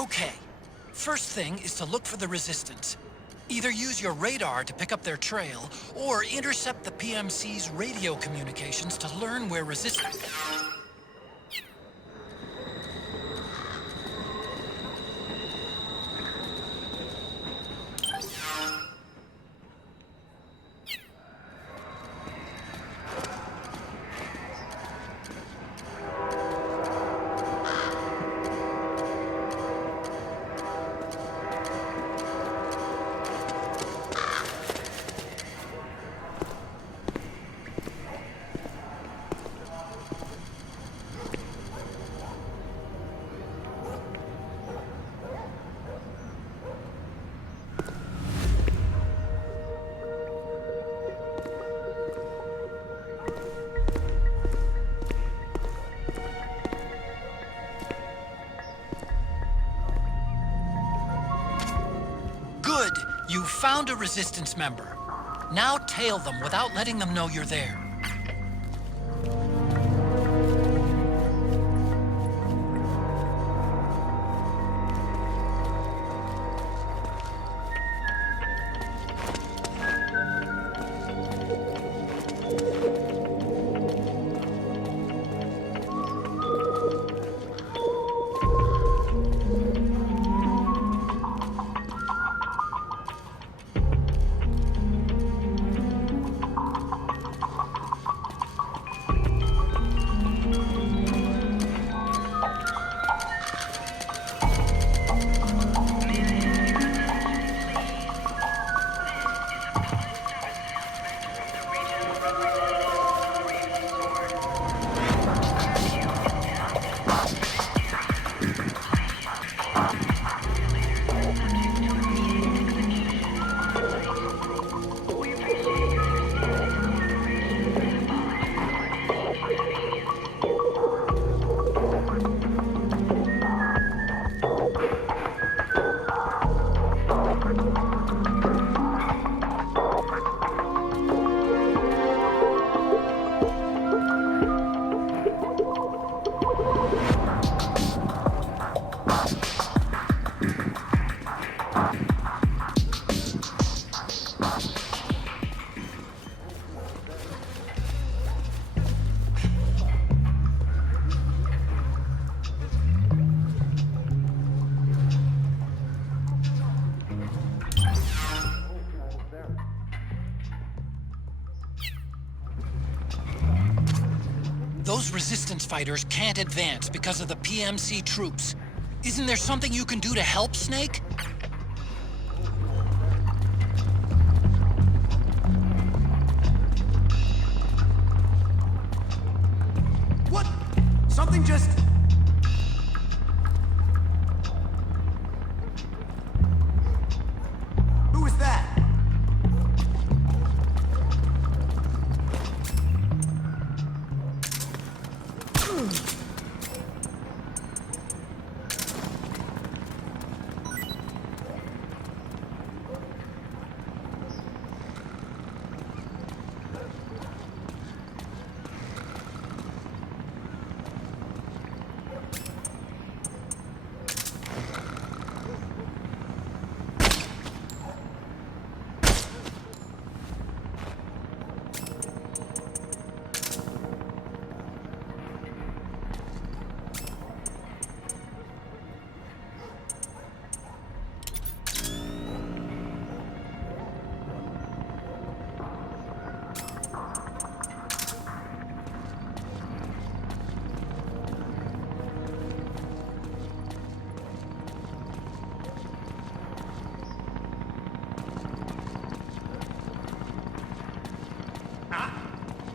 Okay. First thing is to look for the resistance. Either use your radar to pick up their trail, or intercept the PMC's radio communications to learn where resistance... Good! You found a resistance member. Now tail them without letting them know you're there. Those resistance fighters can't advance because of the PMC troops. Isn't there something you can do to help, Snake? What? Something just... Who is that?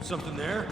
Something there?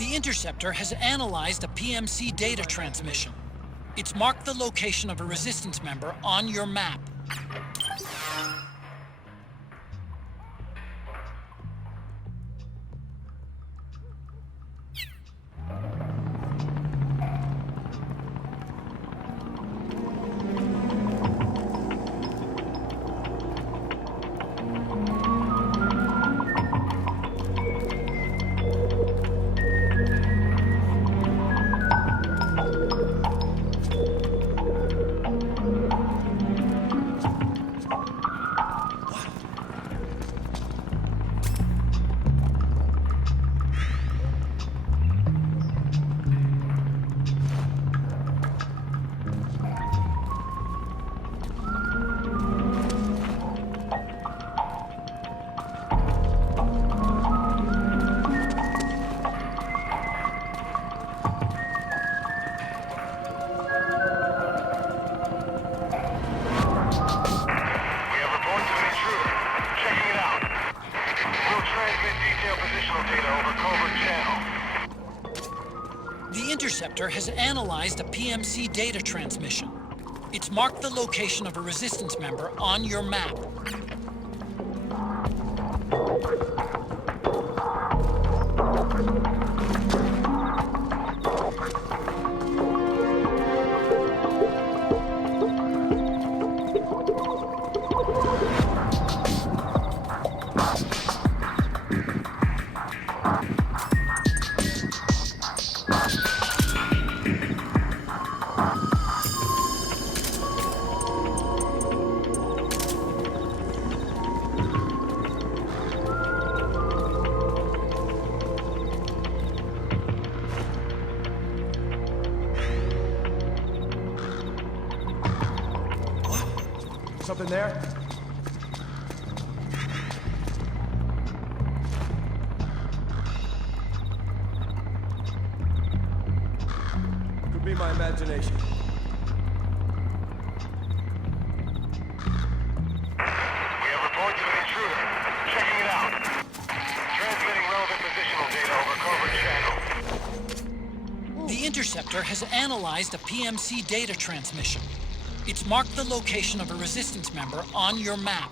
The interceptor has analyzed a PMC data transmission. It's marked the location of a resistance member on your map. The interceptor has analyzed a PMC data transmission. It's marked the location of a resistance member on your map. Something there? Could be my imagination. We have reports of an intruder. Checking it out. Transmitting relevant positional data over covert channel. The interceptor has analyzed a PMC data transmission. It's marked the location of a resistance member on your map.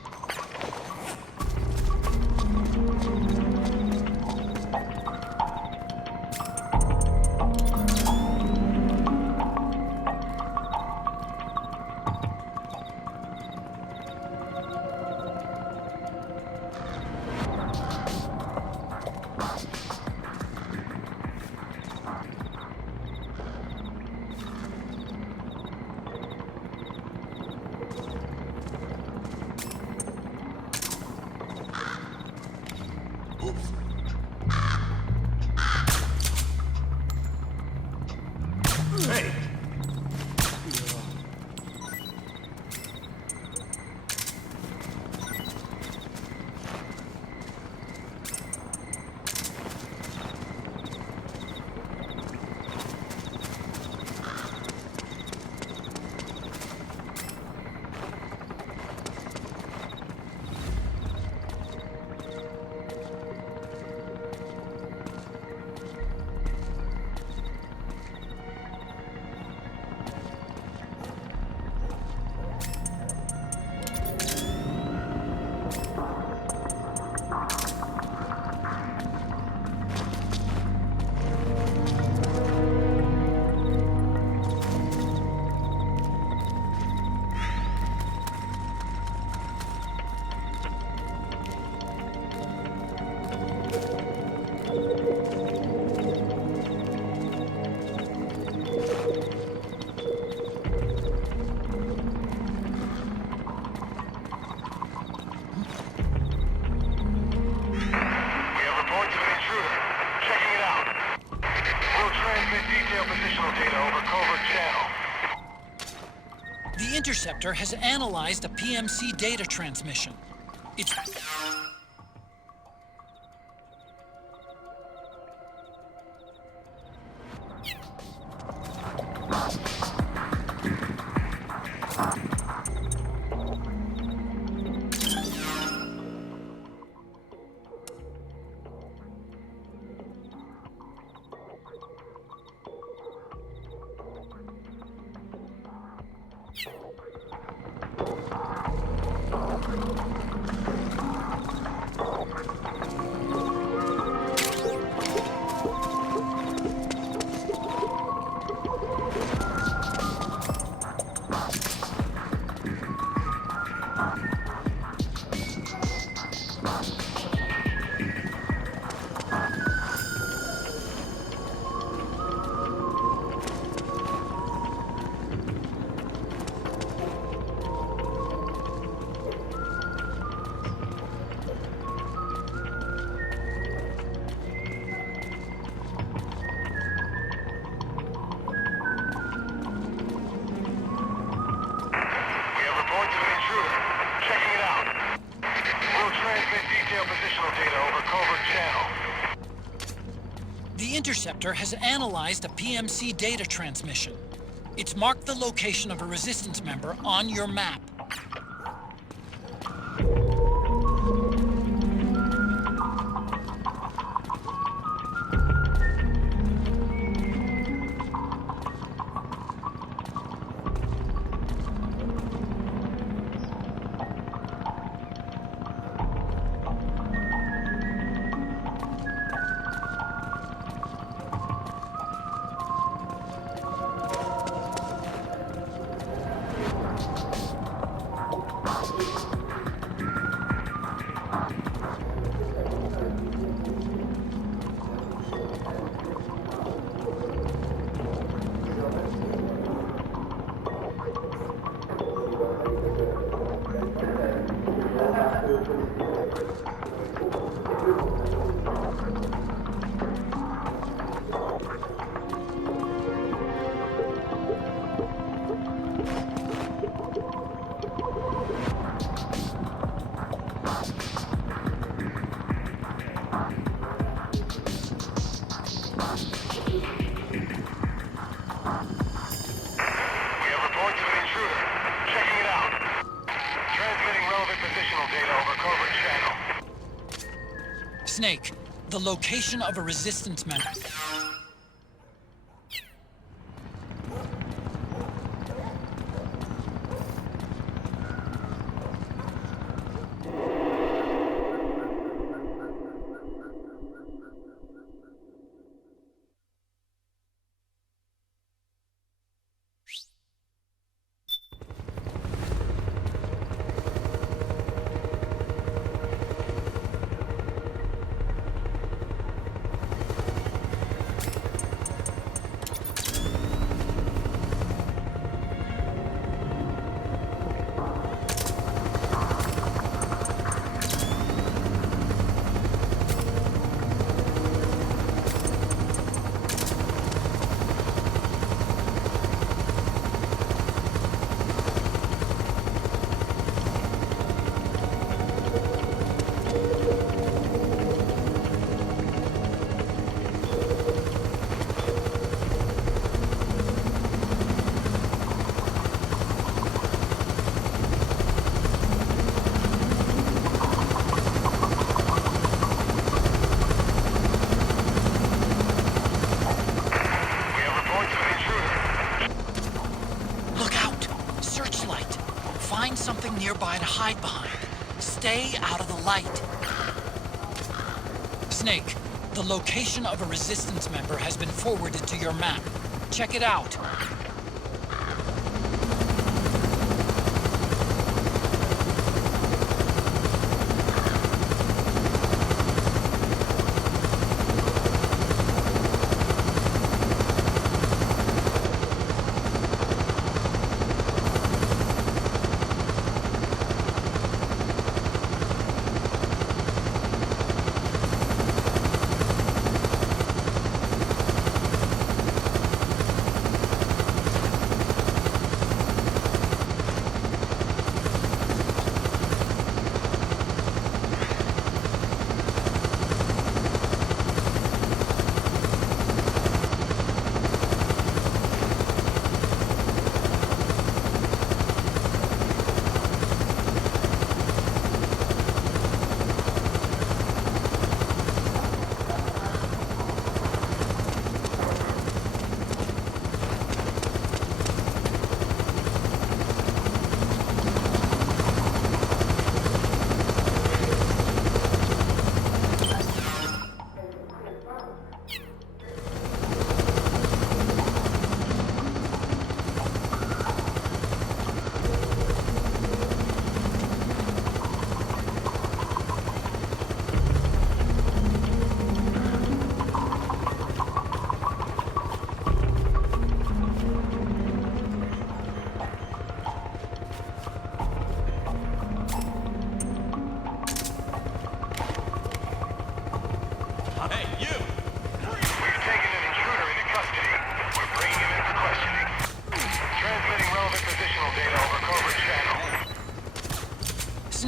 Hey! The interceptor has analyzed a PMC data transmission. It's... Interceptor has analyzed a PMC data transmission. It's marked the location of a Resistance member on your map. Snake, the location of a Resistance member. Something nearby to hide behind. Stay out of the light. Snake, the location of a Resistance member has been forwarded to your map. Check it out.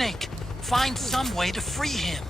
Snake, find some way to free him.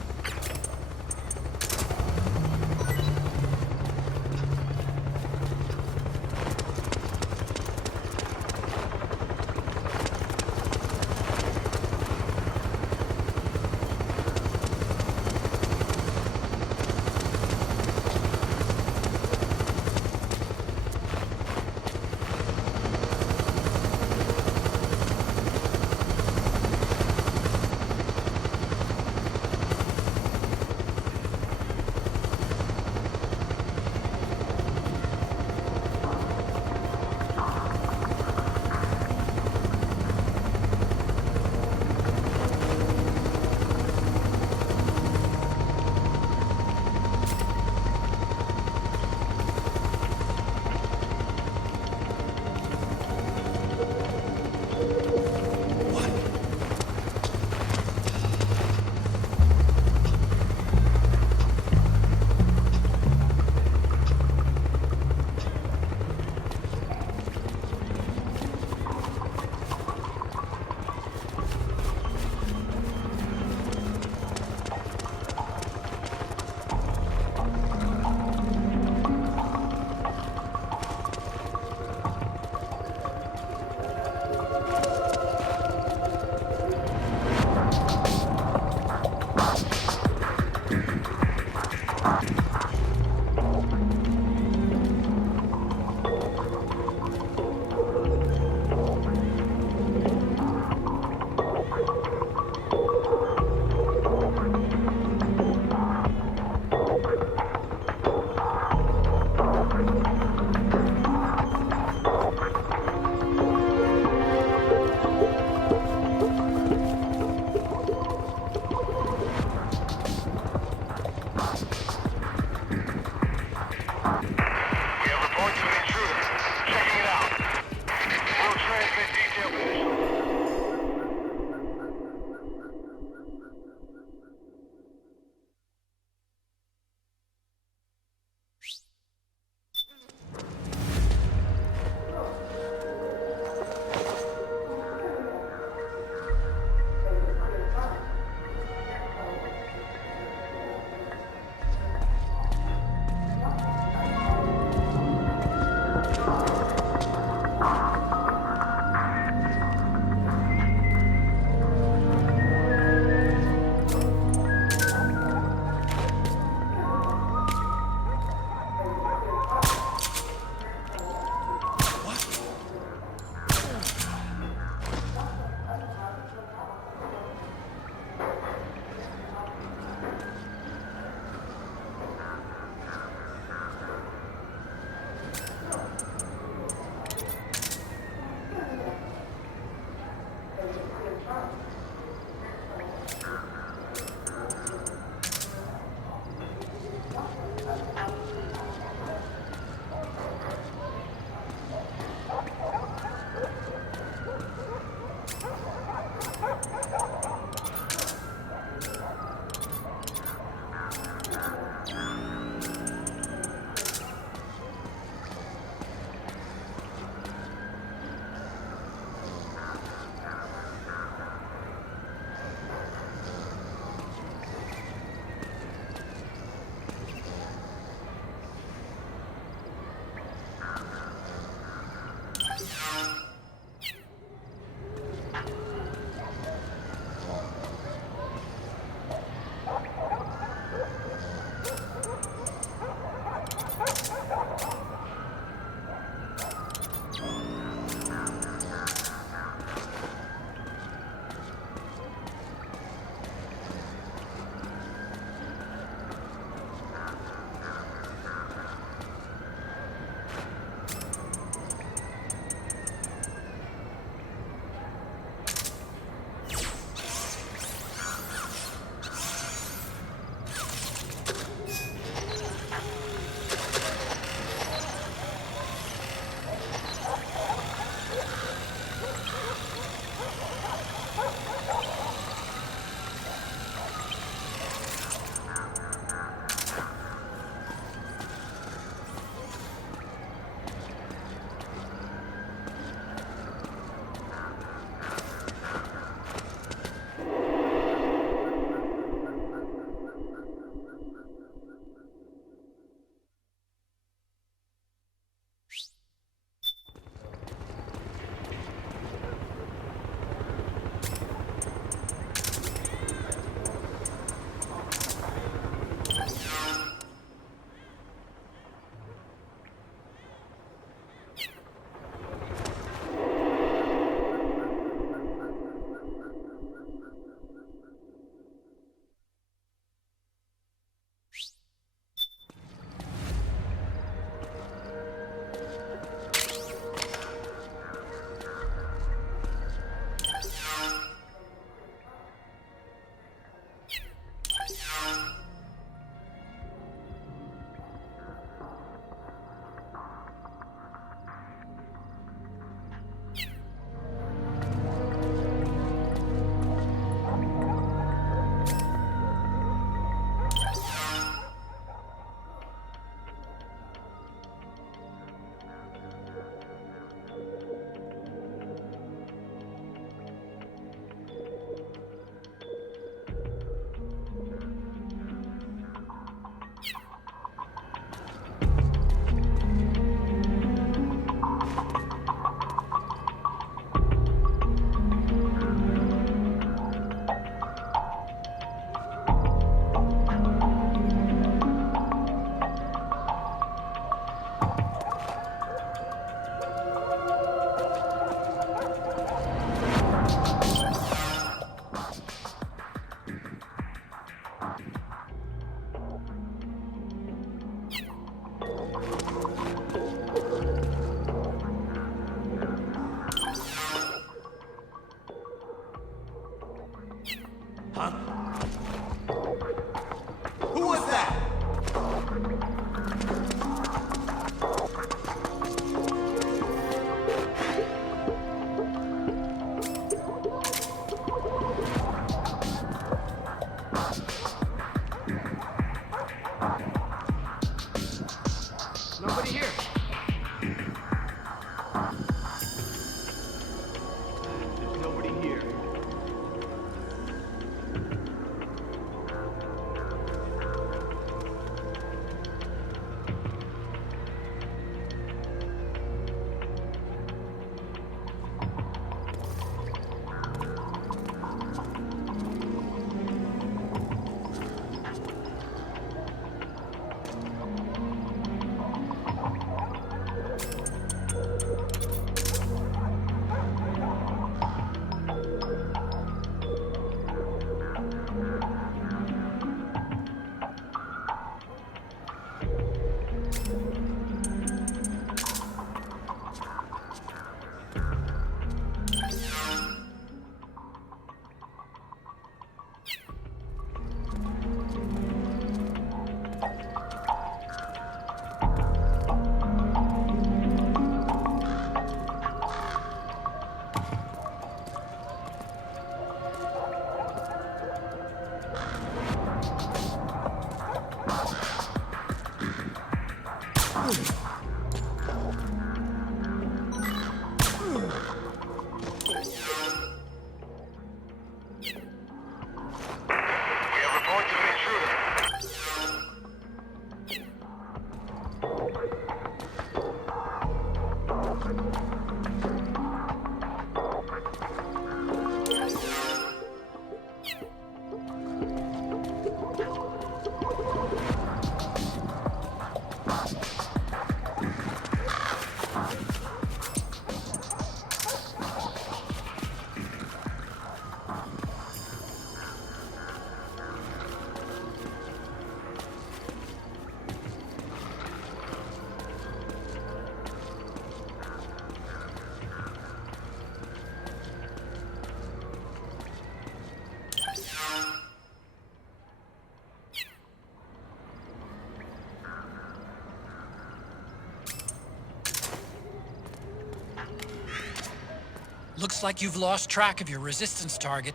Looks like you've lost track of your resistance target.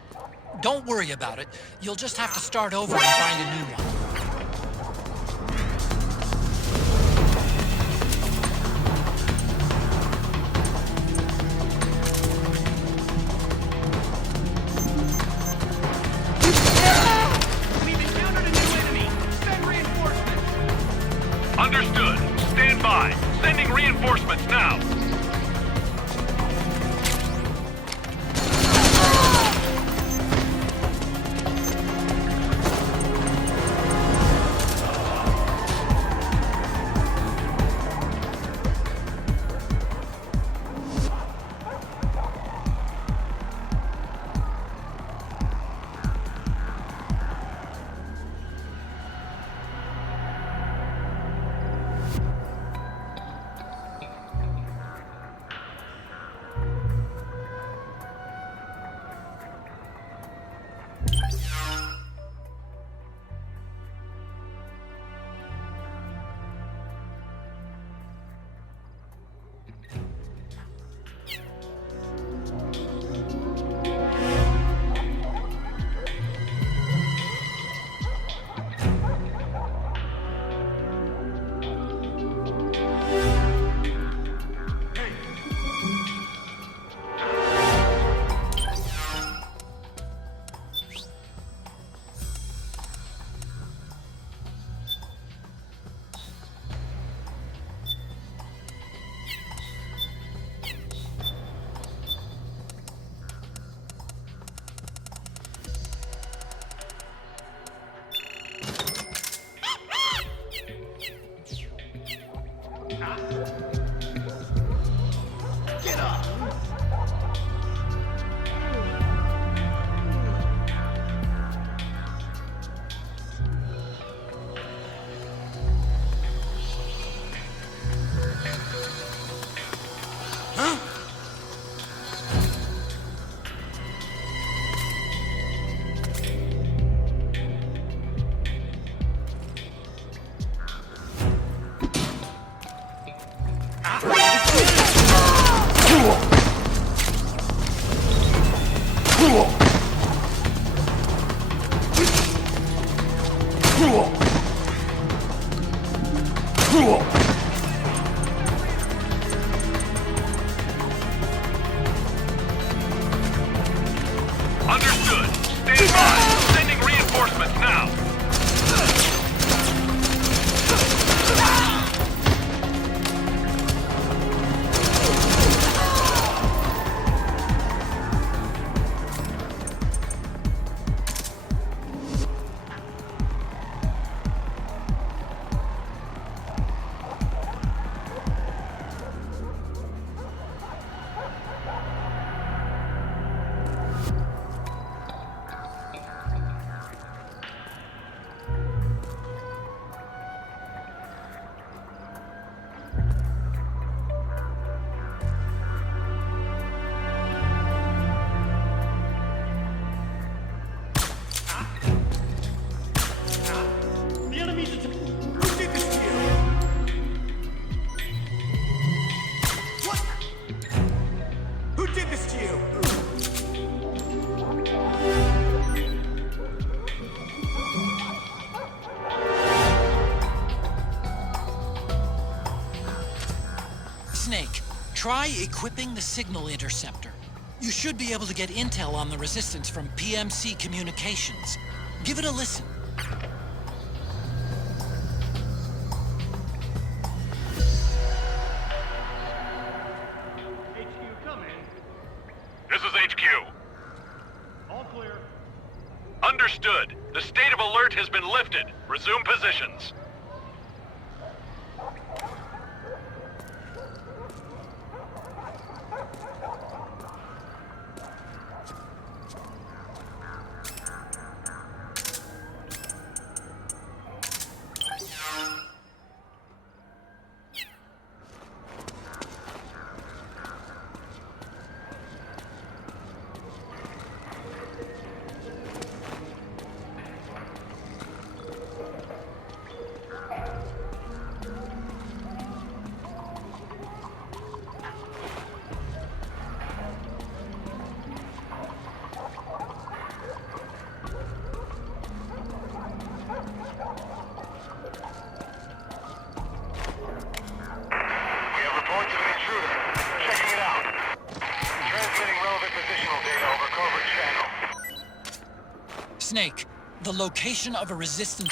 Don't worry about it. You'll just have to start over and find a new one. We've encountered a new enemy. Send reinforcements. Understood. Stand by. Sending reinforcements now. Understood. Stand by. Sending reinforcements now. Snake, try equipping the signal interceptor. You should be able to get intel on the resistance from PMC communications. Give it a listen. HQ, come in. This is HQ. All clear. Understood. The state of alert has been lifted. Resume positions. Snake, the location of a resistance...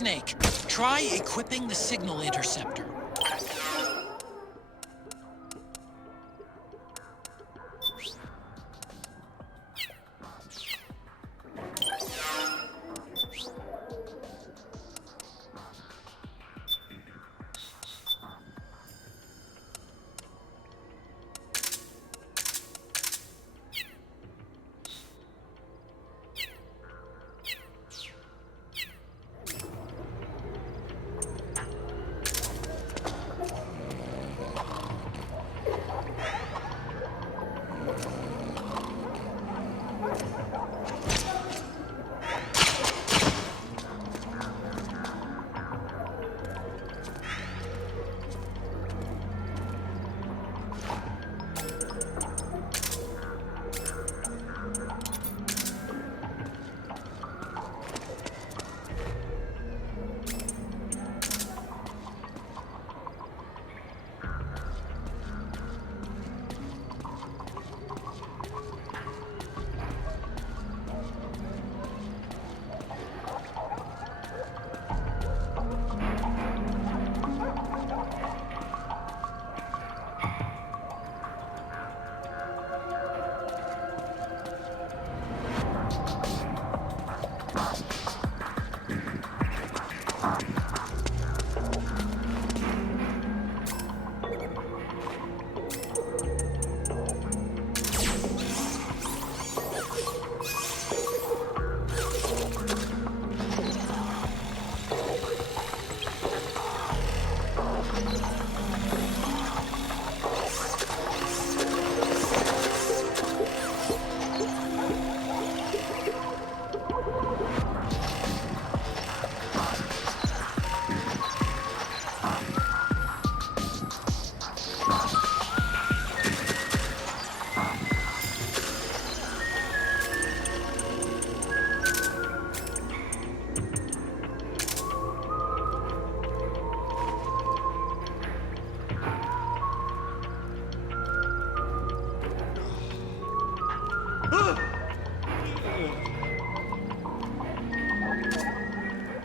Snake, try equipping the signal interceptor.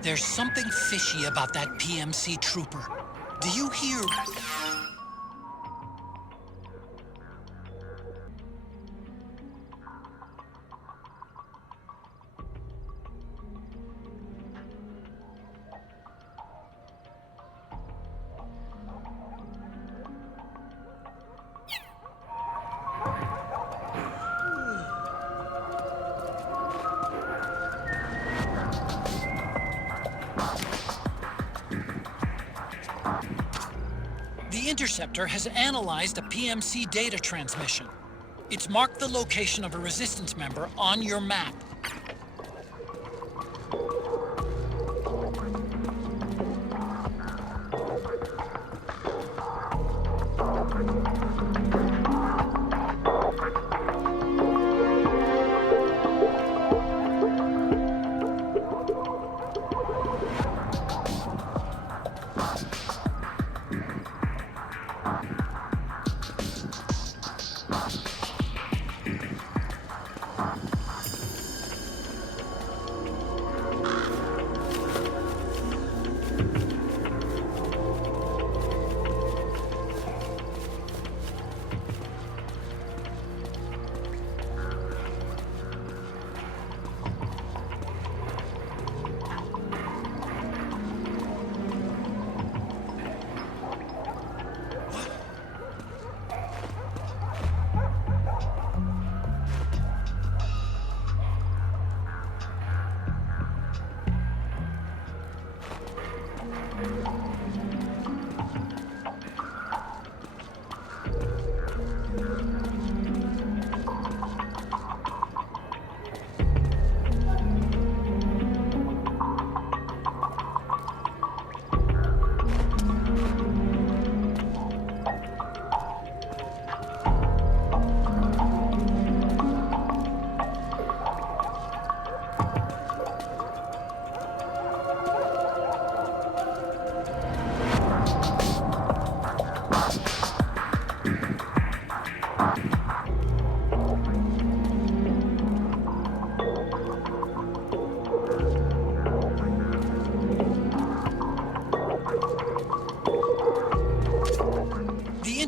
There's something fishy about that PMC trooper. Do you hear? Interceptor has analyzed a PMC data transmission. It's marked the location of a resistance member on your map.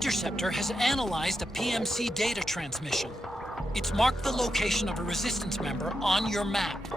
Interceptor has analyzed a PMC data transmission. It's marked the location of a resistance member on your map.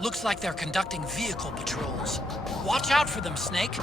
Looks like they're conducting vehicle patrols. Watch out for them, Snake.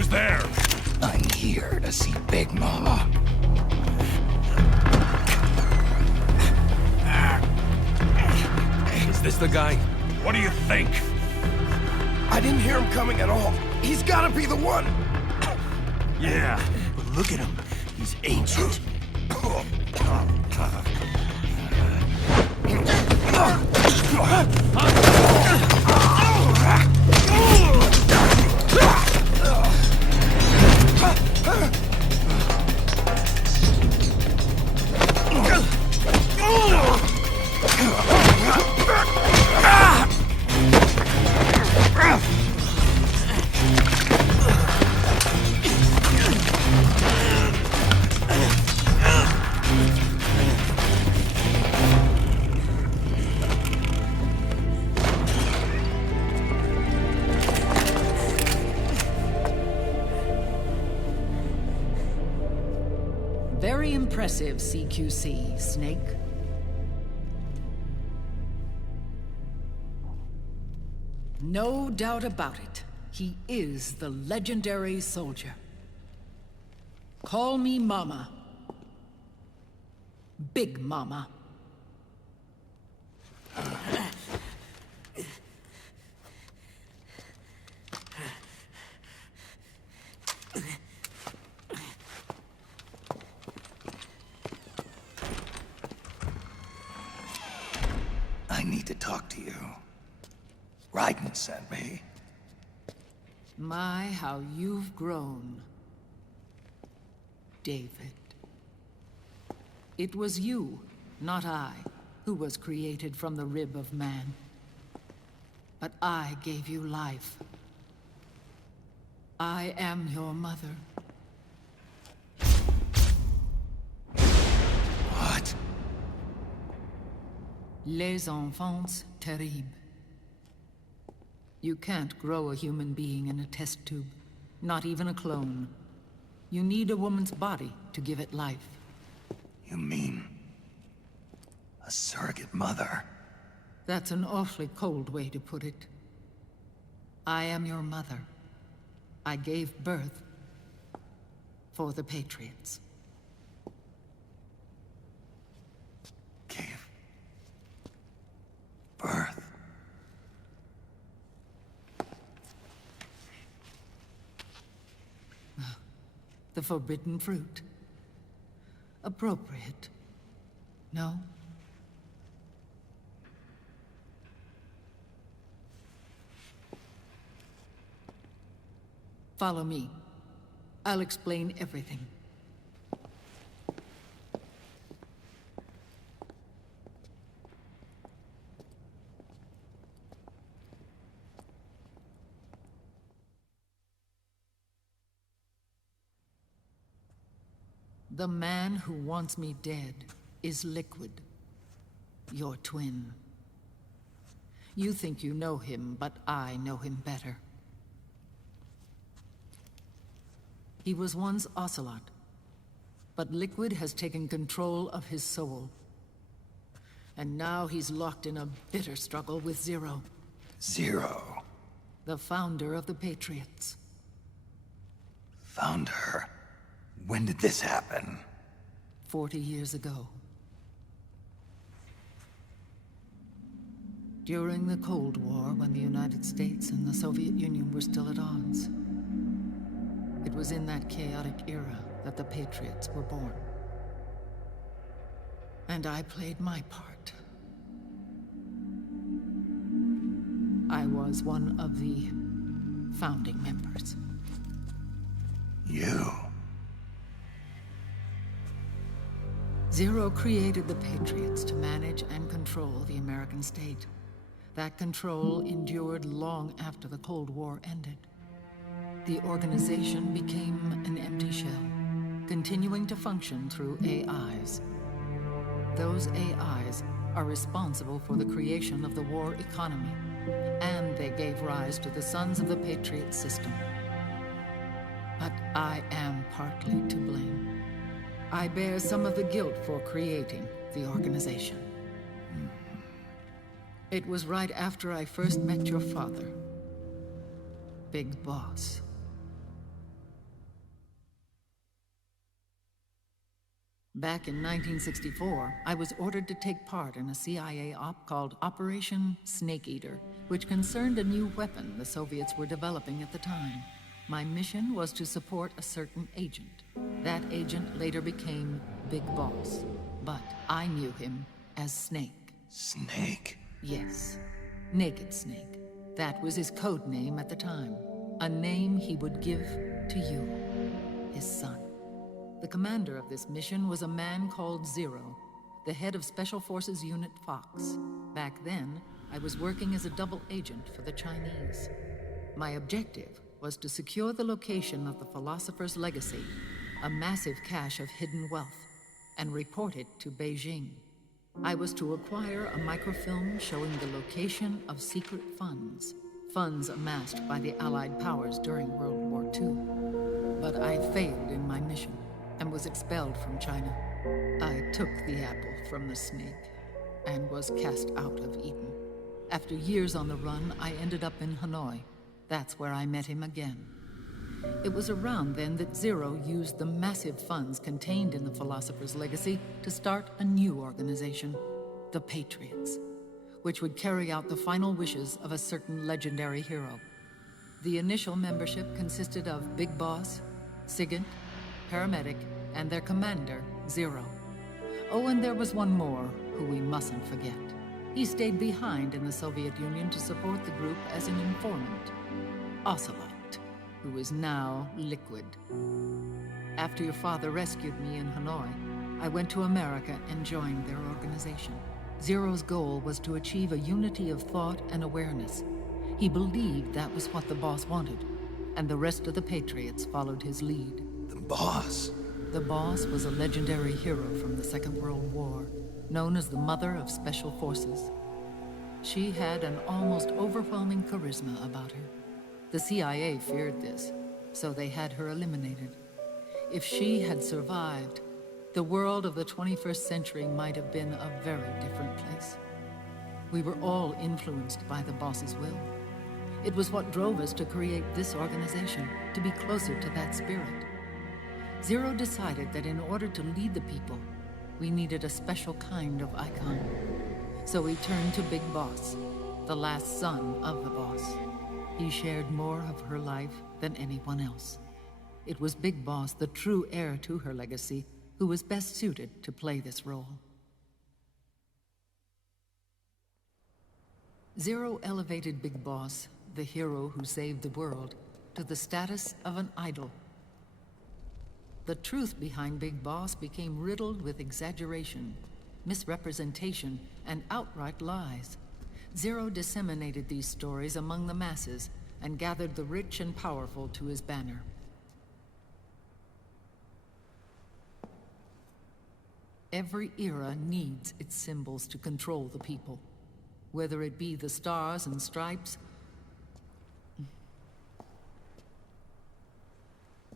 Who's there? I'm here to see Big Mama. Is this the guy? What do you think? I didn't hear him coming at all. He's gotta be the one. Yeah, but look at him. He's ancient. Very impressive, CQC, Snake. No doubt about it. He is the legendary soldier. Call me Mama. Big Mama. I need to talk to you. Raiden sent me. My, how you've grown, David. It was you, not I, who was created from the rib of man. But I gave you life. I am your mother. What? Les enfants terribles. You can't grow a human being in a test tube, not even a clone. You need a woman's body to give it life. You mean... a surrogate mother? That's an awfully cold way to put it. I am your mother. I gave birth for the Patriots. Gave... birth? The forbidden fruit. Appropriate. No? Follow me. I'll explain everything. The man who wants me dead is Liquid, your twin. You think you know him, but I know him better. He was once Ocelot, but Liquid has taken control of his soul. And now he's locked in a bitter struggle with Zero, Zero. the founder of the Patriots. Found her. When did this happen? 40 years ago. During the Cold War, when the United States and the Soviet Union were still at odds. It was in that chaotic era that the Patriots were born. And I played my part. I was one of the founding members. You? Zero created the Patriots to manage and control the American state. That control endured long after the Cold War ended. The organization became an empty shell, continuing to function through AIs. Those AIs are responsible for the creation of the war economy, and they gave rise to the Sons of the Patriot system. But I am partly to blame. I bear some of the guilt for creating the organization. It was right after I first met your father, Big Boss. Back in 1964, I was ordered to take part in a CIA op called Operation Snake Eater, which concerned a new weapon the Soviets were developing at the time. My mission was to support a certain agent. That agent later became Big Boss, but I knew him as Snake. Snake? Yes, Naked Snake. That was his code name at the time, a name he would give to you, his son. The commander of this mission was a man called Zero, the head of Special Forces Unit Fox. Back then, I was working as a double agent for the Chinese. My objective was to secure the location of the Philosopher's Legacy, a massive cache of hidden wealth, and report it to Beijing. I was to acquire a microfilm showing the location of secret funds, funds amassed by the Allied powers during World War II. But I failed in my mission and was expelled from China. I took the apple from the snake and was cast out of Eden. After years on the run, I ended up in Hanoi. That's where I met him again. It was around then that Zero used the massive funds contained in the Philosopher's Legacy to start a new organization, the Patriots, which would carry out the final wishes of a certain legendary hero. The initial membership consisted of Big Boss, Sigint, Paramedic, and their commander, Zero. Oh, and there was one more who we mustn't forget. He stayed behind in the Soviet Union to support the group as an informant, Ocelot, who is now Liquid. After your father rescued me in Hanoi, I went to America and joined their organization. Zero's goal was to achieve a unity of thought and awareness. He believed that was what the boss wanted, and the rest of the Patriots followed his lead. The boss? The boss was a legendary hero from the Second World War, known as the Mother of Special Forces. She had an almost overwhelming charisma about her. The CIA feared this, so they had her eliminated. If she had survived, the world of the 21st century might have been a very different place. We were all influenced by the boss's will. It was what drove us to create this organization, to be closer to that spirit. Zero decided that in order to lead the people, we needed a special kind of icon. So he turned to Big Boss, the last son of the boss. He shared more of her life than anyone else. It was Big Boss, the true heir to her legacy, who was best suited to play this role. Zero elevated Big Boss, the hero who saved the world, to the status of an idol. The truth behind Big Boss became riddled with exaggeration, misrepresentation, and outright lies. Zero disseminated these stories among the masses and gathered the rich and powerful to his banner. Every era needs its symbols to control the people, whether it be the stars and stripes,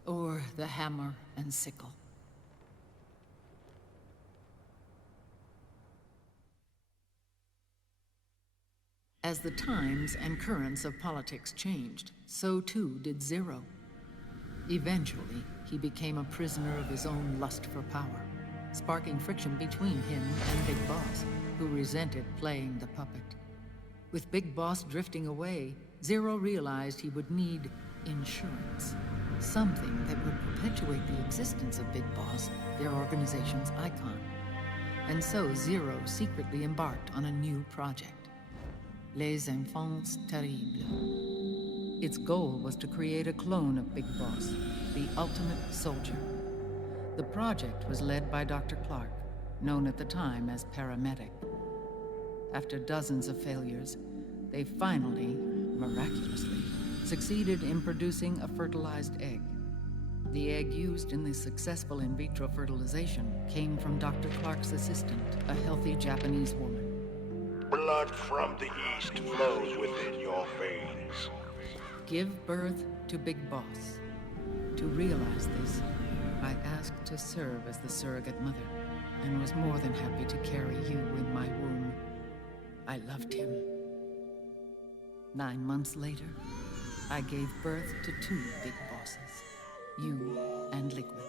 or the hammer and sickle. As the times and currents of politics changed, so too did Zero. Eventually, he became a prisoner of his own lust for power, sparking friction between him and Big Boss, who resented playing the puppet. With Big Boss drifting away, Zero realized he would need insurance. Something that would perpetuate the existence of Big Boss, their organization's icon. And so Zero secretly embarked on a new project, Les Enfants Terribles. Its goal was to create a clone of Big Boss, the ultimate soldier. The project was led by Dr. Clark, known at the time as Paramedic. After dozens of failures, they finally, miraculously, succeeded in producing a fertilized egg. The egg used in the successful in vitro fertilization came from Dr. Clark's assistant, a healthy Japanese woman. Blood from the east flows within your veins. Give birth to Big Boss. To realize this, I asked to serve as the surrogate mother, and was more than happy to carry you in my womb. I loved him. 9 months later, I gave birth to 2 Big Bosses, you and Liquid.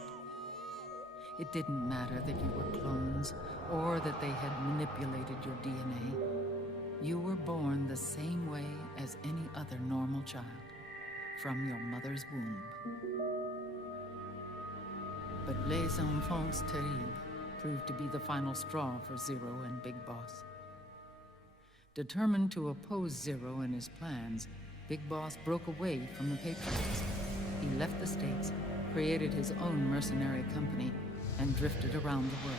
It didn't matter that you were clones or that they had manipulated your DNA. You were born the same way as any other normal child, from your mother's womb. But les enfants terribles proved to be the final straw for Zero and Big Boss. Determined to oppose Zero and his plans, Big Boss broke away from the Patriots. He left the States, created his own mercenary company, and drifted around the world.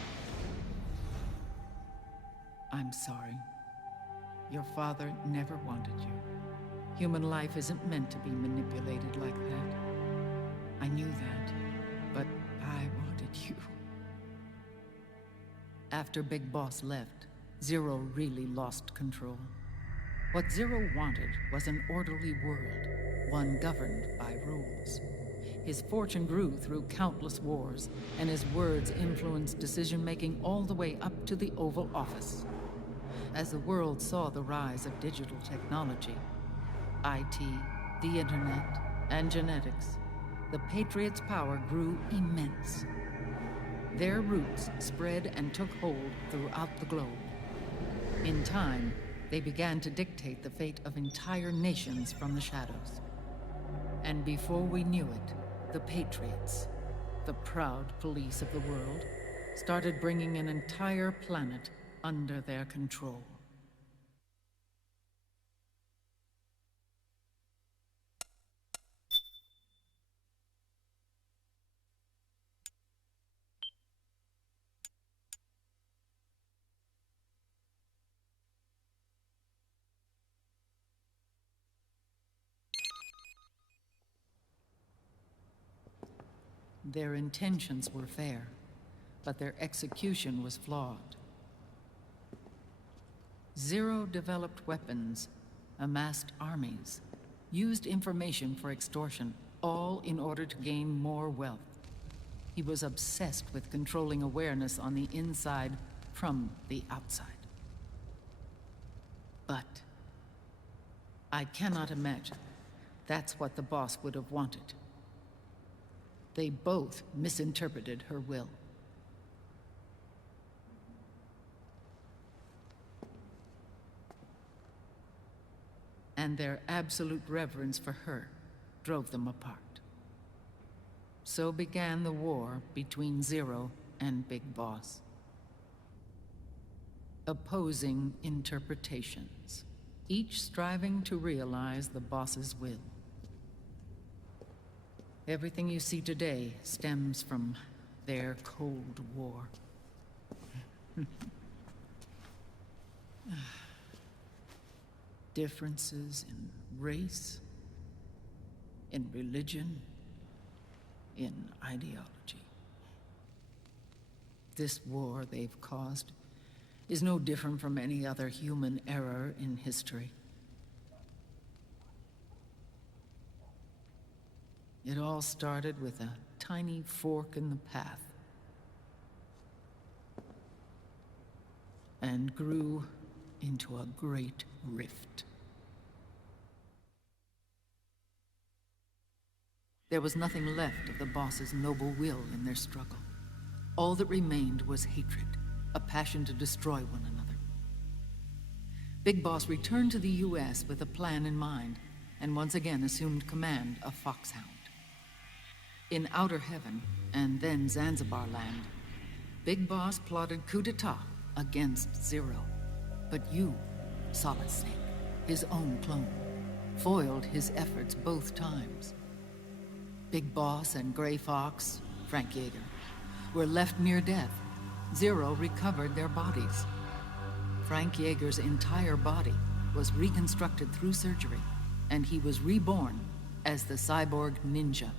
I'm sorry. Your father never wanted you. Human life isn't meant to be manipulated like that. I knew that, but I wanted you. After Big Boss left, Zero really lost control. What Zero wanted was an orderly world, one governed by rules. His fortune grew through countless wars, and his words influenced decision-making all the way up to the Oval Office. As the world saw the rise of digital technology, IT, the internet, and genetics, the Patriots' power grew immense. Their roots spread and took hold throughout the globe. In time, they began to dictate the fate of entire nations from the shadows. And before we knew it, the Patriots, the proud police of the world, started bringing an entire planet under their control. Their intentions were fair, but their execution was flawed. Zero developed weapons, amassed armies, used information for extortion, all in order to gain more wealth. He was obsessed with controlling awareness on the inside from the outside. But I cannot imagine that's what the boss would have wanted. They both misinterpreted her will. And their absolute reverence for her drove them apart. So began the war between Zero and Big Boss. Opposing interpretations, each striving to realize the boss's will. Everything you see today stems from their Cold War. Differences in race, in religion, in ideology. This war they've caused is no different from any other human error in history. It all started with a tiny fork in the path, and grew into a great rift. There was nothing left of the boss's noble will in their struggle. All that remained was hatred, a passion to destroy one another. Big Boss returned to the US with a plan in mind, and once again assumed command of Foxhound. In Outer Heaven, and then Zanzibar Land, Big Boss plotted coup d'etat against Zero. But you, Solid Snake, his own clone, foiled his efforts both times. Big Boss and Gray Fox, Frank Yeager, were left near death. Zero recovered their bodies. Frank Yeager's entire body was reconstructed through surgery, and he was reborn as the cyborg ninja.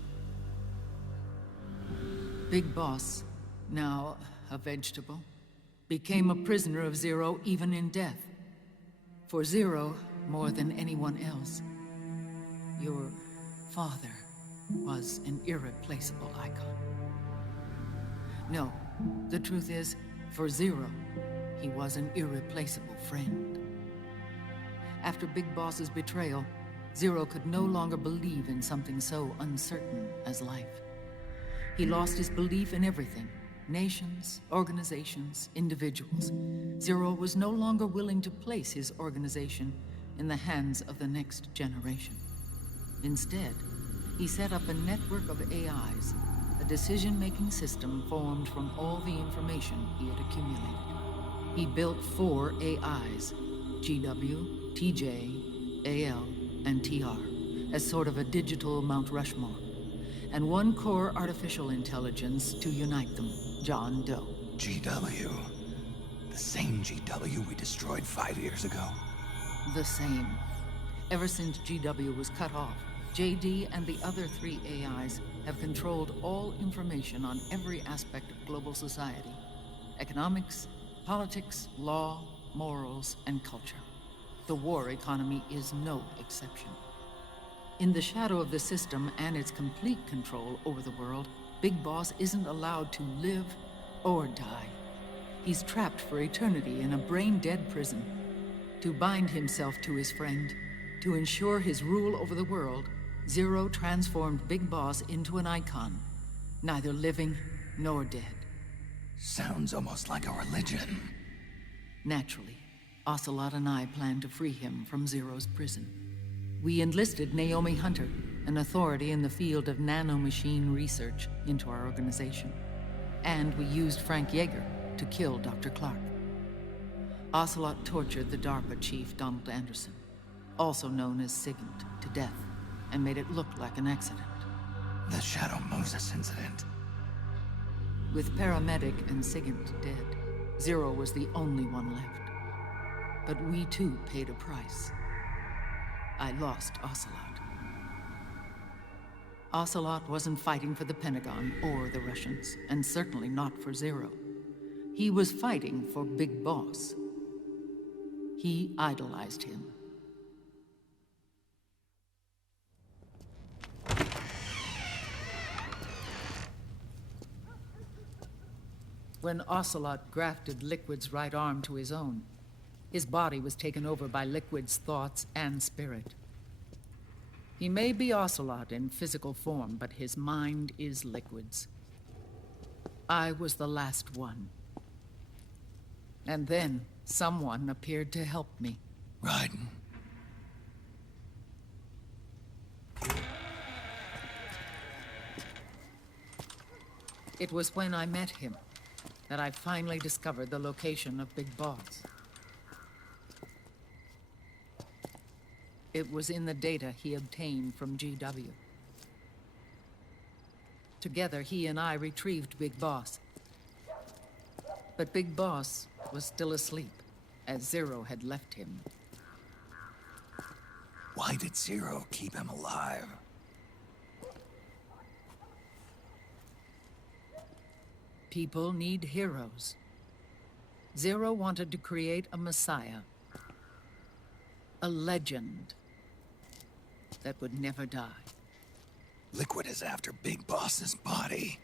Big Boss, now a vegetable, became a prisoner of Zero even in death. For Zero, more than anyone else, your father was an irreplaceable icon. No, the truth is, for Zero, he was an irreplaceable friend. After Big Boss's betrayal, Zero could no longer believe in something so uncertain as life. He lost his belief in everything, Nations, organizations, individuals. Zero was no longer willing to place his organization in the hands of the next generation. Instead, he set up a network of AIs, a decision-making system formed from all the information he had accumulated. He built 4 AIs, GW, TJ, AL, and TR, as sort of a digital Mount Rushmore, and 1 core artificial intelligence to unite them, John Doe. GW. The same GW we destroyed 5 years ago. The same. Ever since GW was cut off, JD and the other 3 AIs have controlled all information on every aspect of global society. Economics, politics, law, morals, and culture. The war economy is no exception. In the shadow of the system and its complete control over the world, Big Boss isn't allowed to live or die. He's trapped for eternity in a brain-dead prison. To bind himself to his friend, to ensure his rule over the world, Zero transformed Big Boss into an icon, neither living nor dead. Sounds almost like a religion. Naturally, Ocelot and I plan to free him from Zero's prison. We enlisted Naomi Hunter, an authority in the field of nanomachine research, into our organization. And we used Frank Yeager to kill Dr. Clark. Ocelot tortured the DARPA chief, Donald Anderson, also known as Sigint, to death, and made it look like an accident. The Shadow Moses incident. With Paramedic and Sigint dead, Zero was the only one left. But we too paid a price. I lost Ocelot. Ocelot wasn't fighting for the Pentagon or the Russians, and certainly not for Zero. He was fighting for Big Boss. He idolized him. When Ocelot grafted Liquid's right arm to his own, his body was taken over by Liquid's thoughts and spirit. He may be Ocelot in physical form, but his mind is Liquid's. I was the last one. And then someone appeared to help me. Raiden. It was when I met him that I finally discovered the location of Big Boss. It was in the data he obtained from GW. Together, he and I retrieved Big Boss. But Big Boss was still asleep, as Zero had left him. Why did Zero keep him alive? People need heroes. Zero wanted to create a messiah. A legend that would never die. Liquid is after Big Boss's body.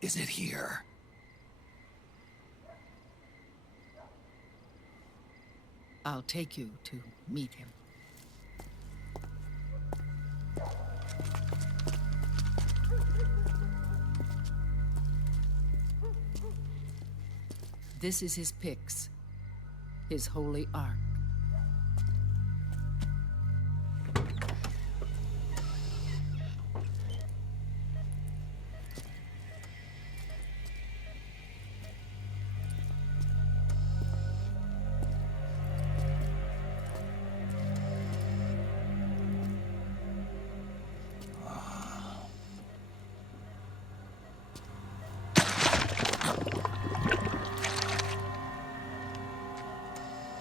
Is it here? I'll take you to meet him. This is his pyx, his holy ark.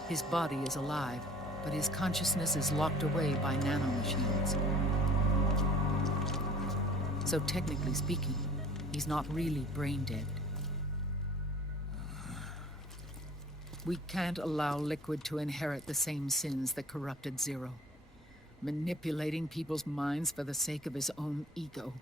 His body is alive, but his consciousness is locked away by nanomachines. So technically speaking, he's not really brain dead. We can't allow Liquid to inherit the same sins that corrupted Zero, manipulating people's minds for the sake of his own ego.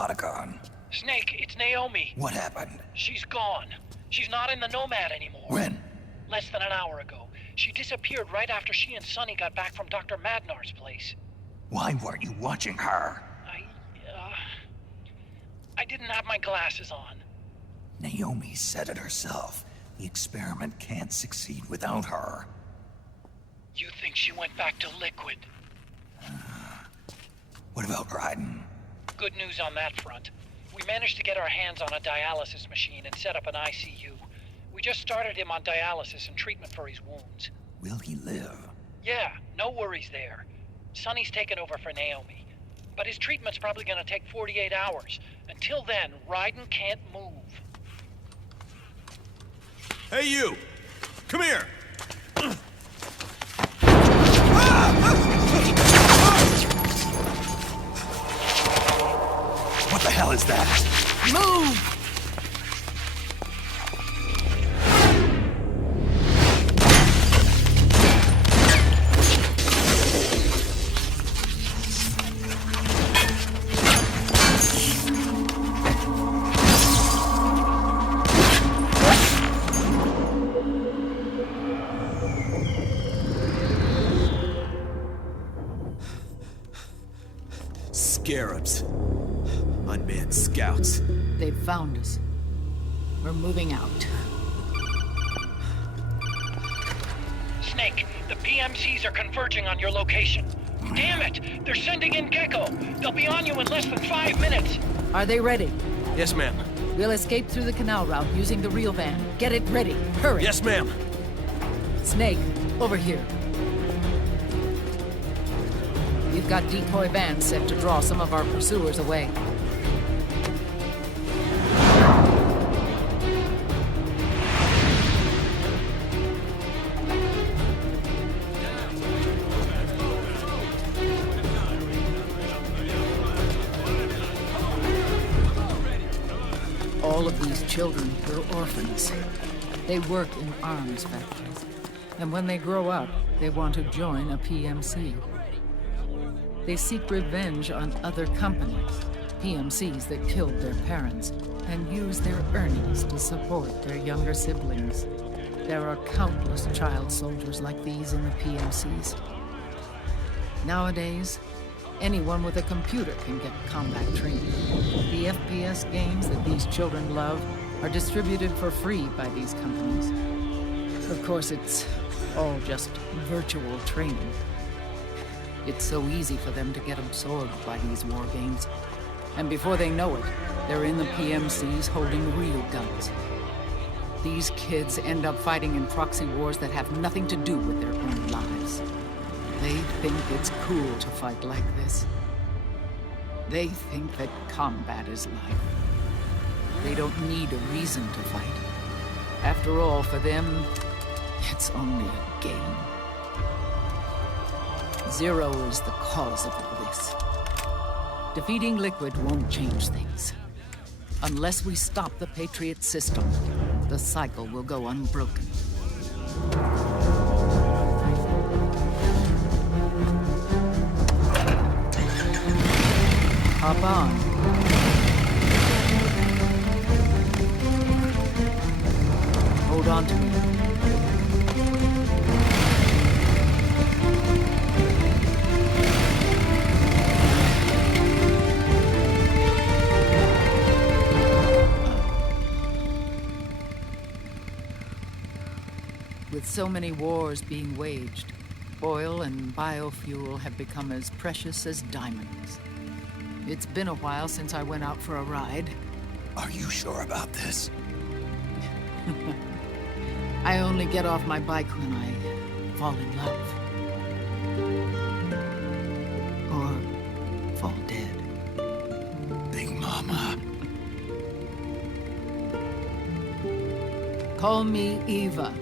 Otacon. Snake, it's Naomi. What happened? She's gone. She's not in the Nomad anymore. When? Less than an hour ago. She disappeared right after she and Sonny got back from Dr. Madnar's place. Why weren't you watching her? I didn't have my glasses on. Naomi said it herself. The experiment can't succeed without her. You think she went back to Liquid? What about Raiden? Good news on that front. We managed to get our hands on a dialysis machine and set up an ICU. We just started him on dialysis and treatment for his wounds. Will he live? Yeah, no worries there. Sonny's taken over for Naomi. But his treatment's probably gonna take 48 hours. Until then, Raiden can't move. Hey, you! Come here! What the hell is that? Move! Scarabs. Unmanned scouts. They've found us. We're moving out. Snake, the PMCs are converging on your location. Damn it! They're sending in Gecko! They'll be on you in less than 5 minutes! Are they ready? Yes, ma'am. We'll escape through the canal route using the real van. Get it ready. Hurry. Yes, ma'am. Snake, over here. We've got decoy vans set to draw some of our pursuers away. All of these children were orphans. They work in arms factories. And when they grow up, they want to join a PMC. They seek revenge on other companies, PMCs that killed their parents, and use their earnings to support their younger siblings. There are countless child soldiers like these in the PMCs. Nowadays, anyone with a computer can get combat training. The FPS games that these children love are distributed for free by these companies. Of course, it's all just virtual training. It's so easy for them to get absorbed by these war games. And before they know it, they're in the PMCs holding real guns. These kids end up fighting in proxy wars that have nothing to do with their own lives. They think it's cool to fight like this. They think that combat is life. They don't need a reason to fight. After all, for them, it's only a game. Zero is the cause of all this. Defeating Liquid won't change things. Unless we stop the Patriot system, the cycle will go unbroken. Hop on. Hold on to me. With so many wars being waged, oil and biofuel have become as precious as diamonds. It's been a while since I went out for a ride. Are you sure about this? I only get off my bike when I fall in love. Or fall dead. Big Mama. Call me Eva.